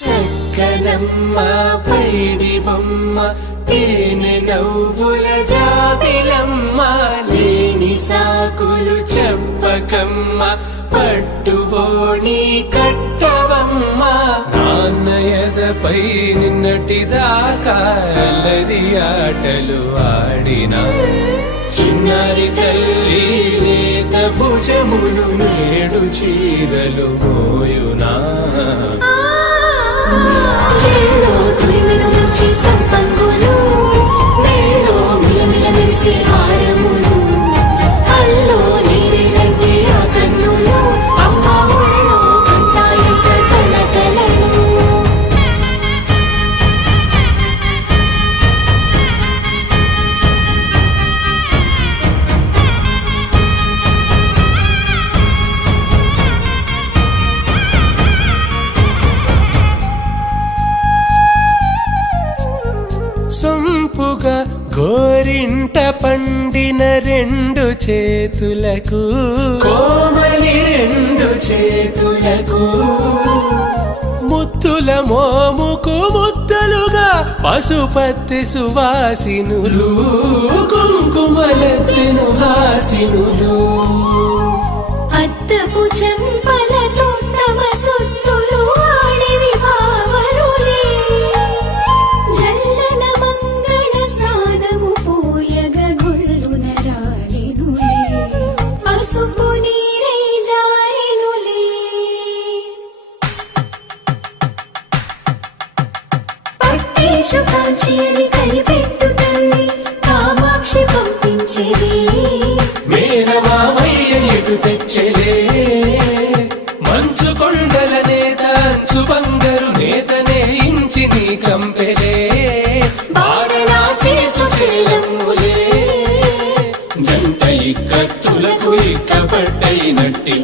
చక్కనమ్మ పైడి బొమ్మ తేనె నవ్వుల జాబిలమ్మ లేని సాకులు చెప్పకమ్మ పట్టువోణి కట్టవమ్మ నాన్నయదపై నిన్నటిదాకా అల్లరి ఆటలు ఆడినా చిన్నారి తల్లి లేత భుజములు నేడు చీరలు మోయునా చెల్లో తురిమిన మంచి సంపంగులు మెల్లో మిలమిల మెరిసే హారములు అల్లో నీరేలంటే ఆ కన్నులు అమ్మ ఒళ్ళో కంటాయంట తన కలలు సొంపుగా గోరింట పండిన రెండు చేతులకు కోమలి రెండు చేతులకు ముద్దుల మోముకు ముద్దలుగా పశుపతి సువాసినులు కుంకుమలెత్తిను హాసినులు అద్దపు చెంపలతో తమ సొత్తులు ఆడివి భావరులే జల్లన మంగళ స్నానము పోయగ గొల్లున రాలినులే పసుపు నీరై జారినులే పట్టేశు కాంచి అని కనిపెట్టు తల్లి కామాక్షి పంపించేది మేనమామయ్య ఎటు తెచ్చలే మంచు కొండల నేత అంచు బంగారు నేతనే ఇంచి నీ కంపెలే వారణాసి సుచేలమ్ములే జంట ఇక్కత్తులకు ఇక్కపట్టైనట్టి